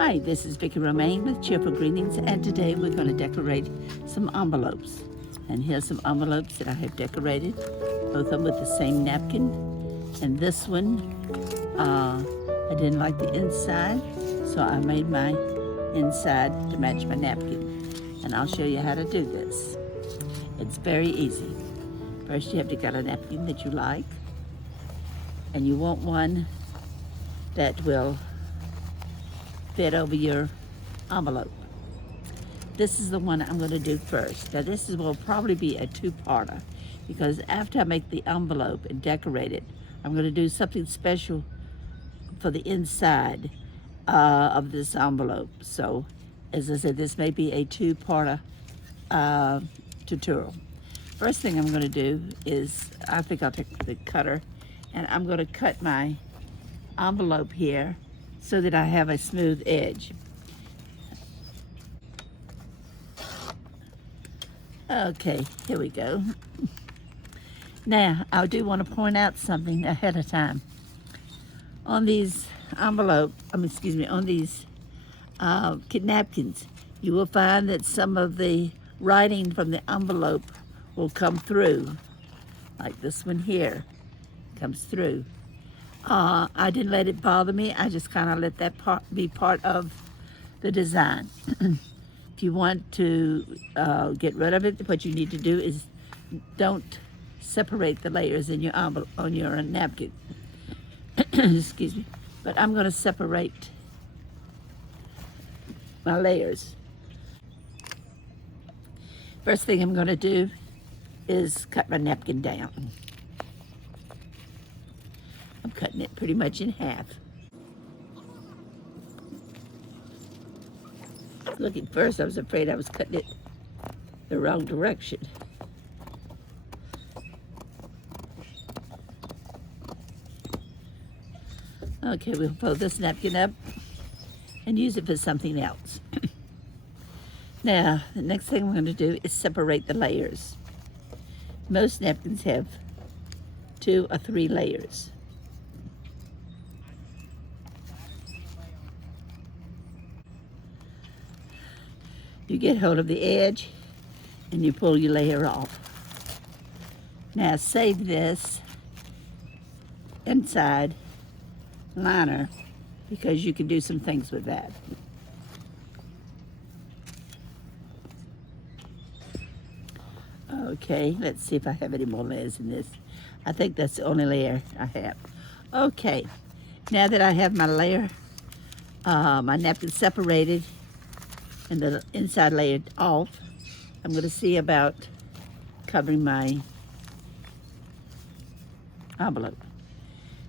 Hi, this is Vicki Romaine with Cheerful Greetings, and today we're going to decorate some envelopes. And here's some envelopes that I have decorated, both of them with the same napkin. And this one, I didn't like the inside, so I made my inside to match my napkin. And I'll show you how to do this. It's very easy. First, you have to get a napkin that you like, and you want one that will fit over your envelope. This is the one I'm going to do first. Now this will probably be a two-parter, because after I make the envelope and decorate it, I'm going to do something special for the inside of this envelope. So as I said, this may be a two-parter tutorial. First thing I'm going to do is, I think I'll take the cutter, and I'm going to cut my envelope here so that I have a smooth edge. Okay, here we go. Now, I do want to point out something ahead of time. On these on these kid napkins, you will find that some of the writing from the envelope will come through, like this one here comes through. I didn't let it bother me. I just kind of let that be part of the design. If you want to get rid of it, what you need to do is don't separate the layers in your envelope, on your napkin. Excuse me. But I'm going to separate my layers. First thing I'm going to do is cut my napkin down. I'm cutting it pretty much in half. Look, at first I was afraid I was cutting it the wrong direction. Okay, we'll fold this napkin up and use it for something else. Now, the next thing we're going to do is separate the layers. Most napkins have 2 or 3 layers. You get hold of the edge and you pull your layer off. Now save this inside liner, because you can do some things with that. Okay, let's see if I have any more layers in this. I think that's the only layer I have. Okay, now that I have my layer, my napkin separated and the inside layer off, I'm going to see about covering my envelope.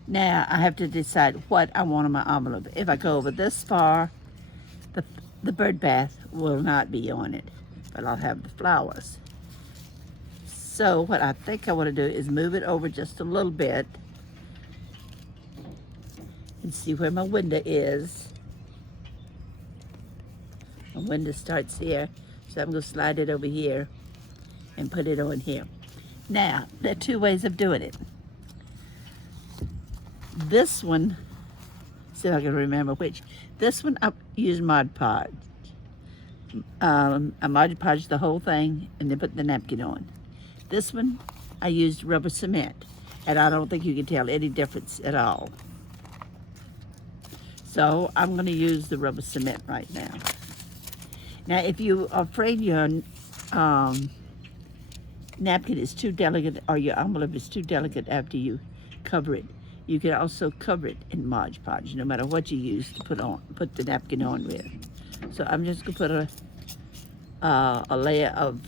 Now I have to decide what I want on my envelope. If I go over this far, the bird bath will not be on it, but I'll have the flowers. So what I think I want to do is move it over just a little bit and see where my window is. My window starts here, so I'm going to slide it over here and put it on here. Now, there are 2 ways of doing it. This one, see if I can remember which. This one I use Mod Podge. I Mod Podge the whole thing and then put the napkin on. This one I used rubber cement, and I don't think you can tell any difference at all. So I'm going to use the rubber cement right now. Now, if you are afraid your napkin is too delicate, or your envelope is too delicate after you cover it, you can also cover it in Mod Podge, no matter what you use to put the napkin on with. So I'm just going to put a layer of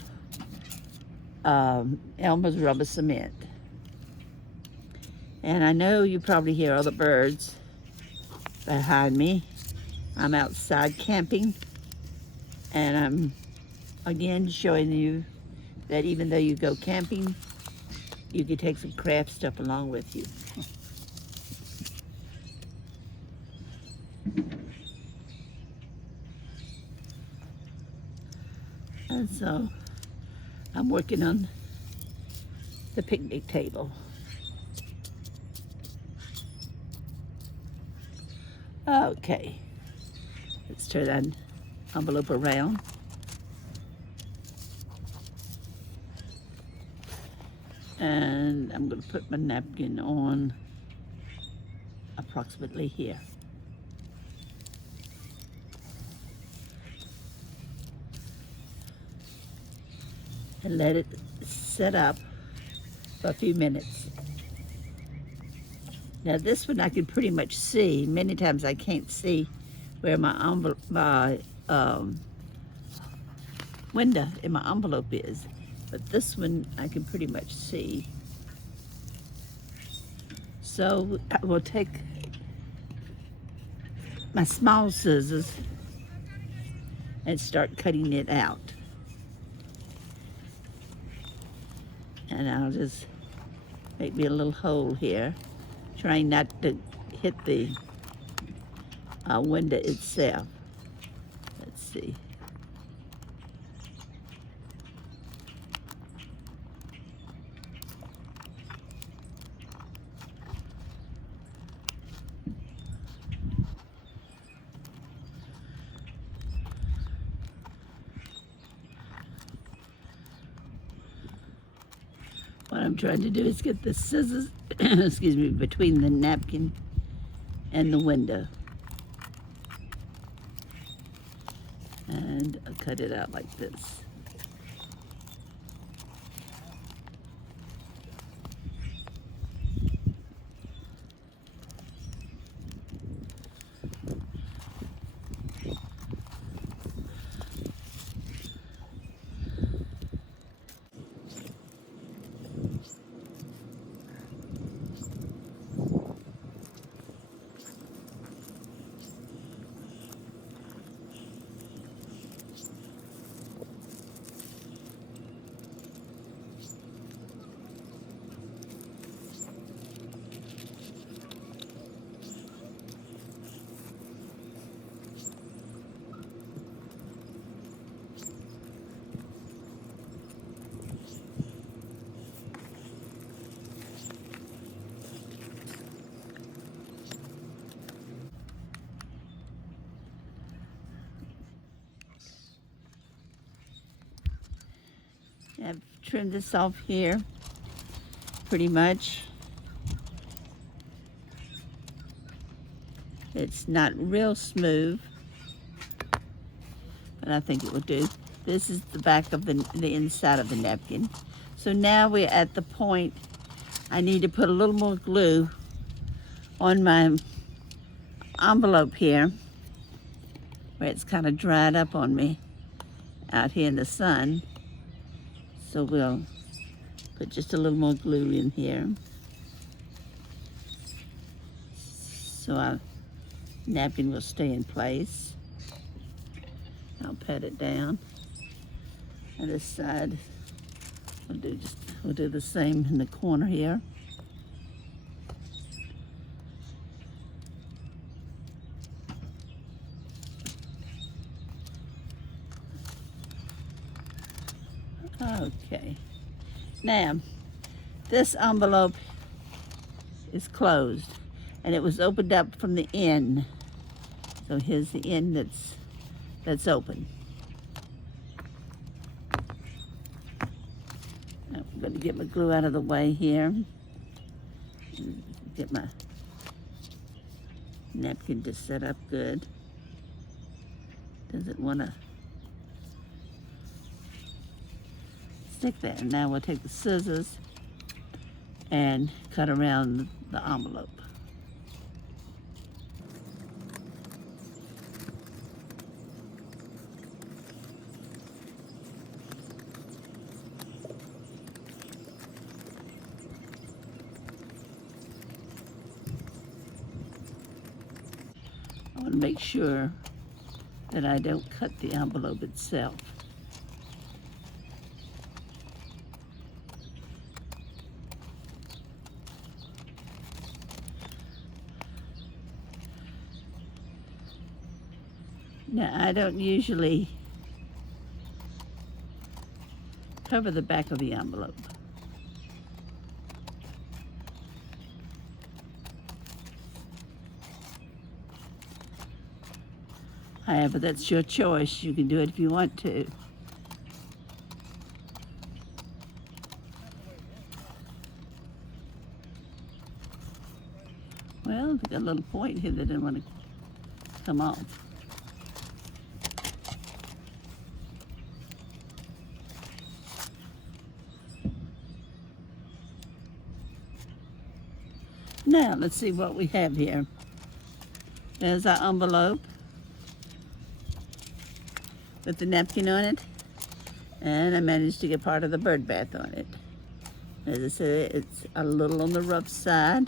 Elmer's rubber cement. And I know you probably hear other birds behind me. I'm outside camping, and I'm again showing you that even though you go camping, you can take some craft stuff along with you. And so I'm working on the picnic table. Okay, Let's turn that envelope around. And I'm going to put my napkin on approximately here. And let it set up for a few minutes. Now this one I can pretty much see. Many times I can't see where my window in my envelope is, but this one I can pretty much see. So I will take my small scissors and start cutting it out. And I'll just make me a little hole here, trying not to hit the window itself. Let's see. What I'm trying to do is get the scissors, excuse me, between the napkin and the window. And I'll cut it out like this. I've trimmed this off here pretty much. It's not real smooth, but I think it will do. This is the back of the inside of the napkin. So now we're at the point I need to put a little more glue on my envelope here, where it's kind of dried up on me out here in the sun. So we'll put just a little more glue in here, so our napkin will stay in place. I'll pat it down. On this side, we'll do the same in the corner here. Okay, now this envelope is closed and it was opened up from the end. So here's the end that's open. Now I'm going to get my glue out of the way here. Get my napkin to set up good. Doesn't want to stick there. And now we'll take the scissors and cut around the envelope. I want to make sure that I don't cut the envelope itself. Now, I don't usually cover the back of the envelope. However, that's your choice. You can do it if you want to. Well, they got a little point here that didn't want to come off. Now, let's see what we have here. There's our envelope with the napkin on it, and I managed to get part of the bird bath on it. As I said, it's a little on the rough side,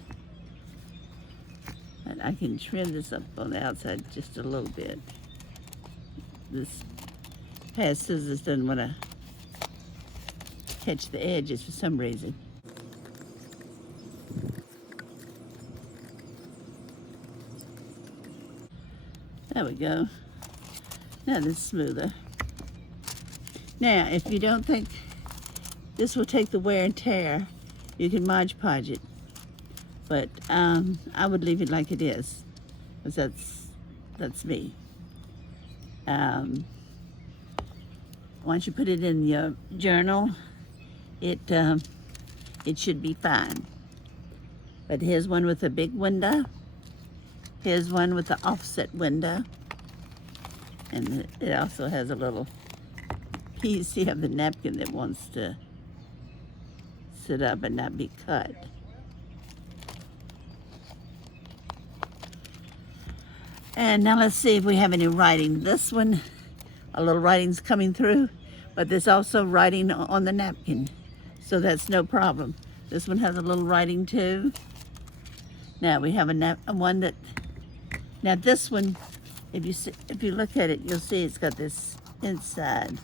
and I can trim this up on the outside just a little bit. This pair of scissors doesn't want to catch the edges for some reason. There we go. Now this is smoother. Now, if you don't think this will take the wear and tear, you can Mod Podge it. But I would leave it like it is, because that's me. Once you put it in your journal, it should be fine. But here's one with a big window. Here's one with the offset window. And it also has a little piece here of the napkin that wants to sit up and not be cut. And now let's see if we have any writing. This one, a little writing's coming through, but there's also writing on the napkin, so that's no problem. This one has a little writing too. Now we have one that, now this one, if you look at it, you'll see it's got this inside.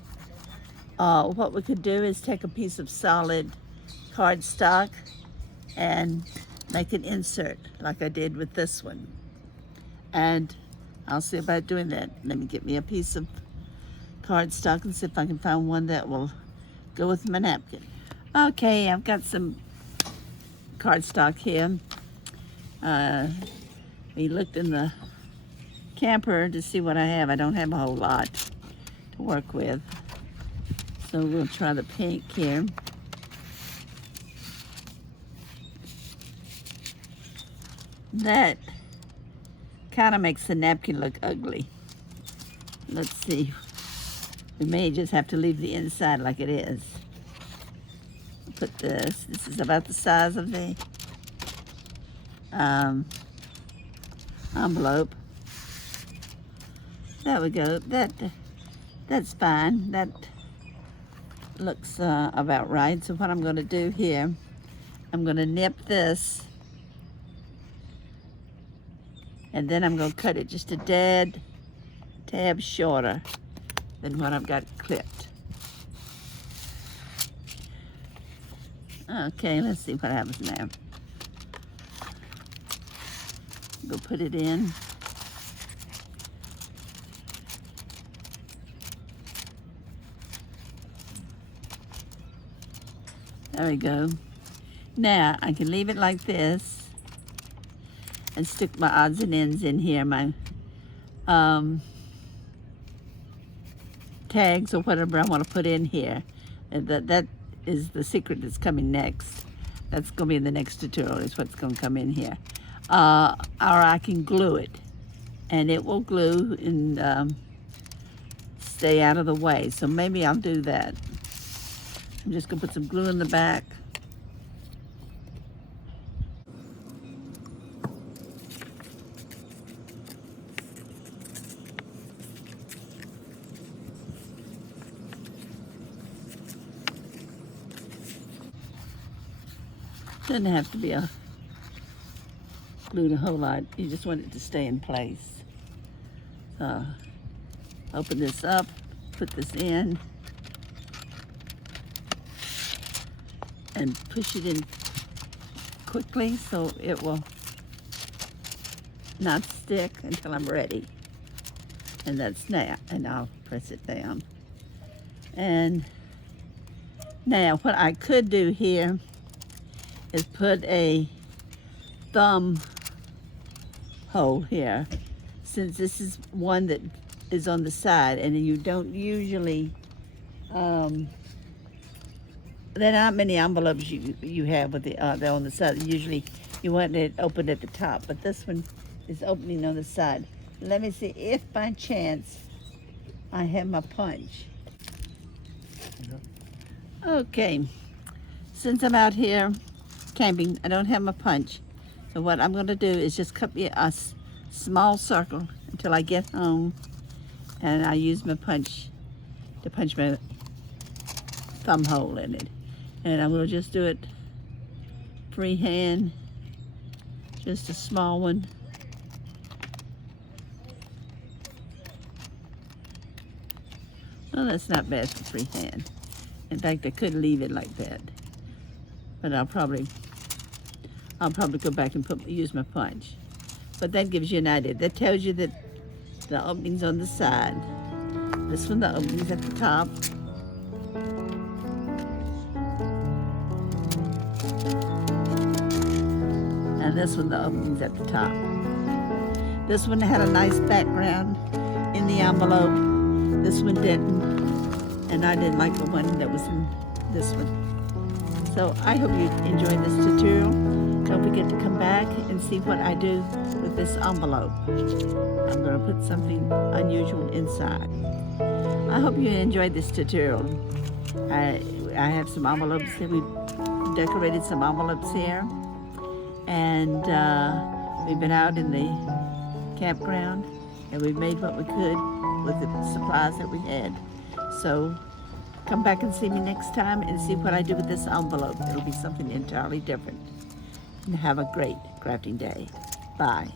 What we could do is take a piece of solid cardstock and make an insert like I did with this one. And I'll see about doing that. Let me get me a piece of cardstock and see if I can find one that will go with my napkin. Okay, I've got some cardstock here. We looked in the camper to see what I have. I don't have a whole lot to work with. So we'll try the pink here. That kind of makes the napkin look ugly. Let's see. We may just have to leave the inside like it is. Put this. This is about the size of the envelope. There we go. That's fine. That looks about right. So what I'm going to do here, I'm going to nip this, and then I'm going to cut it just a tad shorter than what I've got clipped. Okay, let's see what happens now. Go put it in. There we go. Now I can leave it like this and stick my odds and ends in here, my tags or whatever I want to put in here. And that is the secret that's coming next. That's going to be in the next tutorial, is what's going to come in here. Or I can glue it, and it will glue and stay out of the way. So maybe I'll do that. I'm just going to put some glue in the back. Doesn't have to be glued a whole lot. You just want it to stay in place. So open this up, put this in, and push it in quickly so it will not stick until I'm ready. And that's now, and I'll press it down. And now what I could do here is put a thumb hole here. Since this is one that is on the side, and you don't usually, there are not many envelopes you have with they're on the side. Usually you want it open at the top, but this one is opening on the side. Let me see if by chance I have my punch. Okay, since I'm out here camping, I don't have my punch. So what I'm gonna do is just cut me a small circle until I get home, and I use my punch to punch my thumb hole in it. And I'm gonna just do it freehand, just a small one. Well, that's not bad for freehand. In fact, I could leave it like that, but I'll probably go back and use my punch. But that gives you an idea. That tells you that the opening's on the side. This one, the opening's at the top. And this one, the opening's at the top. This one had a nice background in the envelope. This one didn't. And I didn't like the one that was in this one. So I hope you enjoyed this tutorial. Don't forget to come back and see what I do with this envelope. I'm going to put something unusual inside. I hope you enjoyed this tutorial. I have some envelopes here. We decorated some envelopes here. And we've been out in the campground and we made what we could with the supplies that we had. So come back and see me next time and see what I do with this envelope. It'll be something entirely different. And have a great crafting day. Bye.